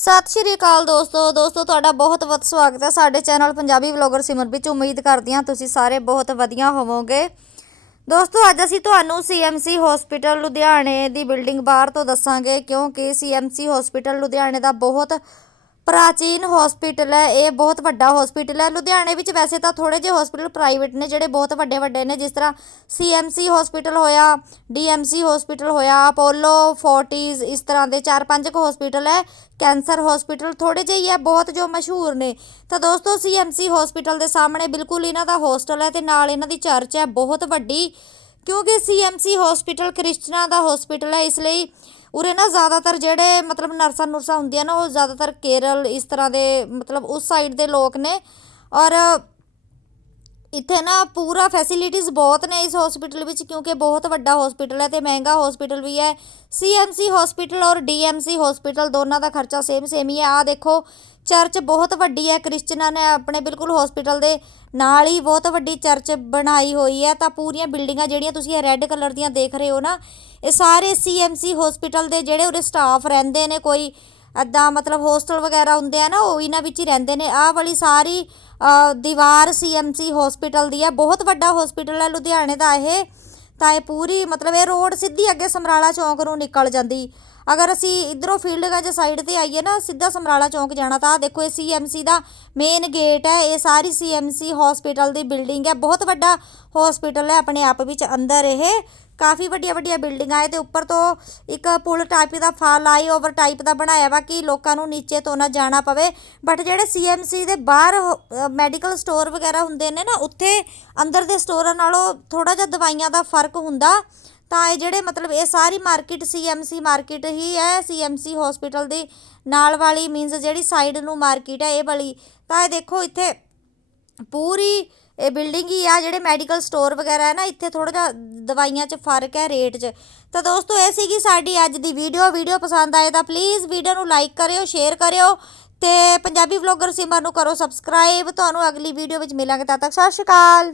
ਸਤਿ ਸ਼੍ਰੀ ਅਕਾਲ ਦੋਸਤੋ। ਦੋਸਤੋ, ਤੁਹਾਡਾ ਬਹੁਤ ਬਹੁਤ ਸਵਾਗਤ ਹੈ ਸਾਡੇ ਚੈਨਲ ਪੰਜਾਬੀ ਵਲੌਗਰ ਸਿਮਰ ਵਿੱਚ। ਉਮੀਦ ਕਰਦੀ ਹਾਂ ਤੁਸੀਂ ਸਾਰੇ ਬਹੁਤ ਵਧੀਆ ਹੋਵੋਗੇ। ਦੋਸਤੋ, ਅੱਜ ਅਸੀਂ ਤੁਹਾਨੂੰ ਸੀਐਮਸੀ ਹਸਪੀਟਲ ਲੁਧਿਆਣੇ ਦੀ ਬਿਲਡਿੰਗ ਬਾਹਰ ਤੋਂ ਦੱਸਾਂਗੇ ਕਿਉਂਕਿ ਸੀਐਮਸੀ ਹਸਪੀਟਲ ਲੁਧਿਆਣੇ ਦਾ ਬਹੁਤ ਪ੍ਰਾਚੀਨ ਹਸਪੀਟਲ ਹੈ, ਇਹ ਬਹੁਤ ਵੱਡਾ ਹਸਪੀਟਲ ਹੈ। ਲੁਧਿਆਣੇ ਵਿੱਚ ਵੈਸੇ ਤਾਂ ਥੋੜੇ ਜਿਹੇ ਹਸਪੀਟਲ ਪ੍ਰਾਈਵੇਟ ਨੇ, ਜਿਹੜੇ ਬਹੁਤ ਵੱਡੇ ਵੱਡੇ ਨੇ, ਜਿਸ ਤਰ੍ਹਾਂ ਸੀਐਮਸੀ ਹਸਪੀਟਲ ਹੋਇਆ ਡੀਐਮਸੀ ਹਸਪੀਟਲ ਹੋਇਆ ਅਪੋਲੋ ਫੋਰਟੀਜ਼ ਇਸ ਤਰ੍ਹਾਂ ਦੇ ਚਾਰ ਪੰਜ ਕੁ ਹਸਪੀਟਲ ਹੈ। ਕੈਂਸਰ ਹਸਪੀਟਲ ਥੋੜੇ ਜਿਹੇ ਹੀ ਹੈ, ਬਹੁਤ ਜੋ ਮਸ਼ਹੂਰ ਨੇ। ਤਾਂ ਦੋਸਤੋ ਸੀਐਮਸੀ ਹਸਪੀਟਲ ਦੇ ਸਾਹਮਣੇ ਬਿਲਕੁਲ ਇਹਨਾਂ ਦਾ ਹੋਸਟਲ ਹੈ ਤੇ ਨਾਲ ਇਹਨਾਂ ਦੀ ਚਰਚ ਹੈ, ਬਹੁਤ ਵੱਡੀ। ਕਿਉਂਕਿ ਸੀਐਮਸੀ ਹਸਪੀਟਲ ਕ੍ਰਿਸਚਨਾਂ ਦਾ ਹਸਪੀਟਲ ਹੈ, ਇਸ ਲਈ ਉਰੇ ਨਾ ਜ਼ਿਆਦਾਤਰ ਜਿਹੜੇ ਮਤਲਬ ਨਰਸਾਂ ਨੁਰਸਾਂ ਹੁੰਦੀਆਂ ਨਾ, ਉਹ ਜ਼ਿਆਦਾਤਰ ਕੇਰਲ ਇਸ ਤਰ੍ਹਾਂ ਦੇ ਮਤਲਬ ਉਸ ਸਾਈਡ ਦੇ ਲੋਕ ਨੇ ਔਰ ਇੱਥੇ ਨਾ ਪੂਰਾ ਫੈਸਿਲਿਟੀਜ਼ ਬਹੁਤ ਨੇ ਇਸ ਹਸਪੀਟਲ ਵਿੱਚ ਕਿਉਂਕਿ ਬਹੁਤ ਵੱਡਾ ਹਸਪੀਟਲ ਹੈ ਤੇ ਮਹਿੰਗਾ ਹਸਪੀਟਲ ਵੀ ਹੈ। ਸੀਐਮਸੀ ਹਸਪੀਟਲ ਔਰ ਡੀਐਮਸੀ ਹਸਪੀਟਲ ਦੋਨਾਂ ਦਾ ਖਰਚਾ ਸੇਮ ਸੇਮ ਹੀ ਹੈ। ਆ ਦੇਖੋ ਚਰਚ ਬਹੁਤ ਵੱਡੀ ਹੈ। ਕ੍ਰਿਸਚਨਾਂ ਨੇ ਆਪਣੇ ਬਿਲਕੁਲ ਹਸਪੀਟਲ ਦੇ ਨਾਲ ਹੀ ਬਹੁਤ ਵੱਡੀ ਚਰਚ ਬਣਾਈ ਹੋਈ ਹੈ। ਤਾਂ ਪੂਰੀਆਂ ਬਿਲਡਿੰਗਾਂ ਜਿਹੜੀਆਂ ਤੁਸੀਂ ਇਹ ਰੈੱਡ ਕਲਰ ਦੀਆਂ ਦੇਖ ਰਹੇ ਹੋ ਨਾ, ਇਹ ਸਾਰੇ ਸੀਐਮਸੀ ਹਸਪੀਟਲ ਦੇ ਜਿਹੜੇ ਉਰੇ ਸਟਾਫ ਰਹਿੰਦੇ ਨੇ, ਕੋਈ ਐਦਾਂ ਮਤਲਬ ਹੋਸਟਲ ਵਗੈਰਾ ਹੁੰਦੇ ਆ ਨਾ ਉਹ ਇਹਨਾਂ ਵਿੱਚ ਹੀ ਰਹਿੰਦੇ ਨੇ। ਆਹ ਵਾਲੀ ਸਾਰੀ ਅ, ਦੀਵਾਰ ਸੀਐਮਸੀ ਹਸਪੀਟਲ ਦੀ ਹੈ ਬਹੁਤ ਵੱਡਾ ਹਸਪੀਟਲ ਹੈ ਲੁਧਿਆਣੇ ਦਾ ਇਹ। ਤਾਂ ਇਹ ਪੂਰੀ ਮਤਲਬ ਇਹ ਰੋਡ ਸਿੱਧੀ ਅੱਗੇ ਸਮਰਾਲਾ ਚੌਂਕ ਨੂੰ ਨਿਕਲ ਜਾਂਦੀ। ਅਗਰ ਅਸੀਂ ਇਧਰੋਂ ਫੀਲਡਗੰਜ ਸਾਈਡ ਤੇ ਆਈਏ ਨਾ, ਸਿੱਧਾ ਸਮਰਾਲਾ ਚੌਂਕ ਜਾਣਾ ਤਾਂ ਦੇਖੋ ਇਹ ਸੀਐਮਸੀ ਦਾ ਮੇਨ ਗੇਟ ਹੈ, ਇਹ ਸਾਰੀ ਸੀਐਮਸੀ ਹਸਪੀਟਲ ਦੀ ਬਿਲਡਿੰਗ ਹੈ। ਬਹੁਤ ਵੱਡਾ ਹਸਪੀਟਲ ਹੈ ਆਪਣੇ ਆਪ ਵਿੱਚ ਅੰਦਰ ਇਹ। ਕਾਫੀ ਵੱਡੀਆਂ ਵੱਡੀਆਂ ਬਿਲਡਿੰਗਾਂ ਹੈ ਤੇ ਉੱਪਰ ਤੋਂ ਇੱਕ ਪੁਲ ਟਾਈਪ ਦਾ ਫਲਾਈਓਵਰ ਟਾਈਪ ਦਾ ਬਣਾਇਆ ਵਾ ਕਿ ਲੋਕਾਂ ਨੂੰ ਨੀਚੇ ਤੋਂ ਨਾ ਜਾਣਾ ਪਵੇ। ਬਟ ਜਿਹੜੇ ਸੀਐਮਸੀ ਦੇ ਬਾਹਰ ਮੈਡੀਕਲ ਸਟੋਰ ਵਗੈਰਾ ਹੁੰਦੇ ਨੇ ਨਾ, ਉੱਥੇ ਅੰਦਰ ਦੇ ਸਟੋਰਾਂ ਨਾਲੋਂ ਥੋੜਾ ਜਿਹਾ ਦਵਾਈਆਂ ਦਾ ਫ਼ਰਕ ਹੁੰਦਾ। ਤਾਂ ਇਹ ਜਿਹੜੇ ਮਤਲਬ ਇਹ ਸਾਰੀ ਮਾਰਕੀਟ ਸੀਐਮਸੀ ਮਾਰਕੀਟ ਹੀ ਹੈ, ਸੀਐਮਸੀ ਹਸਪੀਟਲ ਦੇ ਨਾਲ ਵਾਲੀ ਮੀਨਸ ਜਿਹੜੀ ਸਾਈਡ ਨੂੰ ਮਾਰਕੀਟ ਹੈ ਇਹ ਵਾਲੀ। ਤਾਂ ਇਹ ਦੇਖੋ ਇੱਥੇ ਪੂਰੀ ਇਹ ਬਿਲਡਿੰਗ ਹੀ ਆ, ਜਿਹੜੇ ਮੈਡੀਕਲ ਸਟੋਰ ਵਗੈਰਾ ਹੈ ਨਾ, ਇੱਥੇ ਥੋੜਾ ਜਿਹਾ ਦਵਾਈਆਂ 'ਚ ਫ਼ਰਕ ਹੈ ਰੇਟ 'ਚ। ਤਾਂ ਦੋਸਤੋ ਇਹ ਸੀਗੀ ਸਾਡੀ ਅੱਜ ਦੀ ਵੀਡੀਓ ਵੀਡੀਓ ਪਸੰਦ ਆਏ ਤਾਂ ਪਲੀਜ਼ ਵੀਡੀਓ ਨੂੰ ਲਾਈਕ ਕਰਿਓ ਸ਼ੇਅਰ ਕਰਿਓ ਤੇ ਪੰਜਾਬੀ ਵਲੌਗਰ ਸਿਮਰ ਨੂੰ ਕਰੋ ਸਬਸਕ੍ਰਾਈਬ ਤੁਹਾਨੂੰ ਅਗਲੀ ਵੀਡੀਓ ਵਿੱਚ ਮਿਲਾਂਗੇ, ਤਦ ਤੱਕ ਸਤਿ ਸ਼੍ਰੀ ਅਕਾਲ।